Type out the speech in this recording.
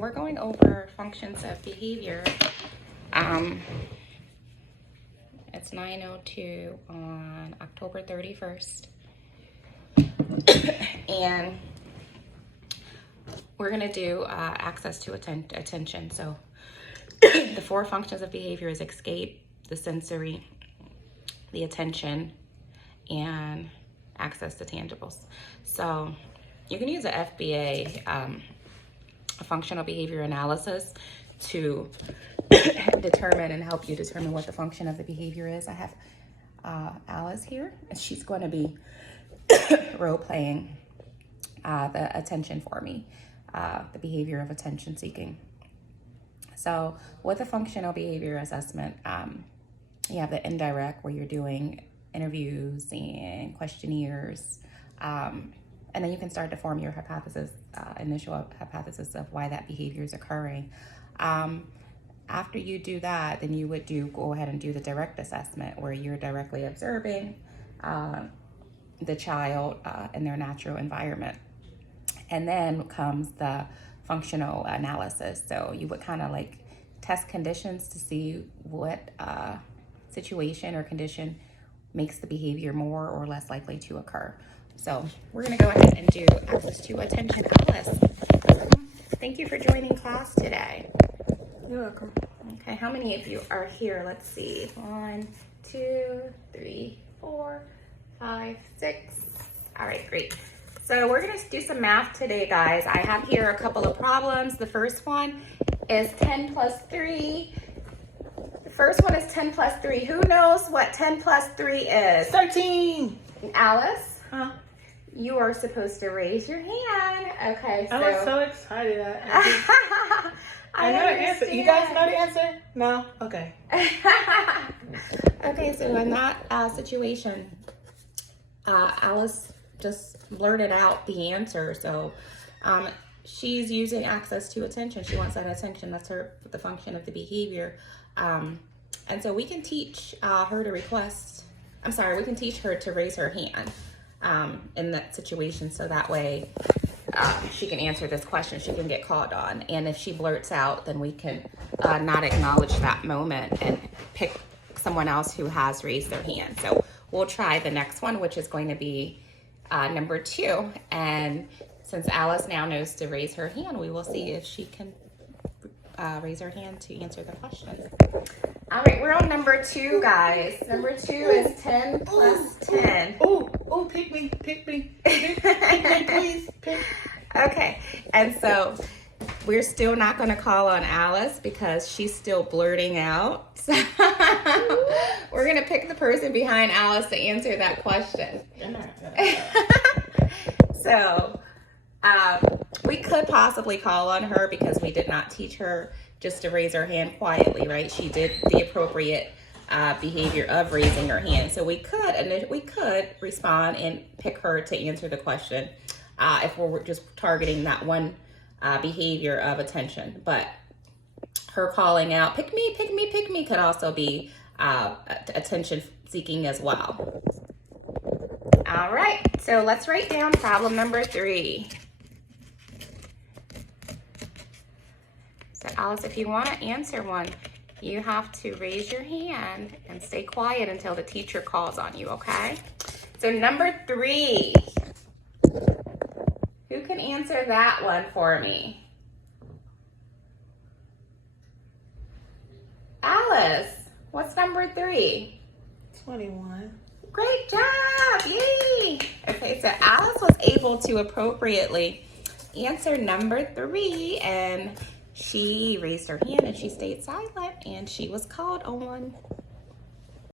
we're going over functions of behavior. It's 9:02 on October 31st. And we're gonna do access to attention. So the 4 functions of behavior is escape, the sensory, the attention, and access to tangibles. So you can use a FBA, a functional behavior analysis, to determine and help you determine what the function of the behavior is. I have Alice here, and she's going to be role-playing the attention for me, the behavior of attention seeking. So with a functional behavior assessment, you have the indirect, where you're doing interviews and questionnaires, and then you can start to form your hypothesis, initial hypothesis of why that behavior is occurring. After you do that, then you would go ahead and do the direct assessment, where you're directly observing the child in their natural environment. And then comes the functional analysis. So you would kind of like test conditions to see what situation or condition makes the behavior more or less likely to occur. So we're gonna go ahead and do access to attention. Alice, thank you for joining class today. You're welcome. Okay, how many of you are here? Let's see. 1, 2, 3, 4, 5, 6. All right, great. So we're gonna do some math today, guys. I have here a couple of problems. The first one is 10 plus 3. The first one is 10 plus 3. Who knows what 10 plus 3 is? 13. Alice? Huh? You are supposed to raise your hand. Okay, so. I was so excited. I know the answer. You understand. guys know the answer? No? Okay. Okay, so in that situation, Alice just blurted out the answer. So she's using access to attention. She wants that attention. That's the function of the behavior. And so we can teach her to we can teach her to raise her hand in that situation, so that way she can answer this question. She can get called on. And if she blurts out, then we can not acknowledge that moment and pick someone else who has raised their hand. So we'll try the next one, which is going to be number 2. And since Alice now knows to raise her hand, we will see if she can raise her hand to answer the question. All right, we're on number 2, guys. Number 2 is 10 plus 10. Oh, pick me, pick me, please, pick. Okay, and so we're still not going to call on Alice because she's still blurting out. So we're going to pick the person behind Alice to answer that question. So we could possibly call on her because we did not teach her just to raise her hand quietly, right? She did the appropriate behavior of raising her hand. So we could respond and pick her to answer the question if we're just targeting that one behavior of attention. But her calling out, pick me, pick me, pick me, could also be attention seeking as well. All right, so let's write down problem number 3. So Alice, if you want to answer one, you have to raise your hand and stay quiet until the teacher calls on you, okay? So number 3. Who can answer that one for me? Alice, what's number 3? 21. Great job, yay! Okay, so Alice was able to appropriately answer number 3, and she raised her hand and she stayed silent, and she was called on.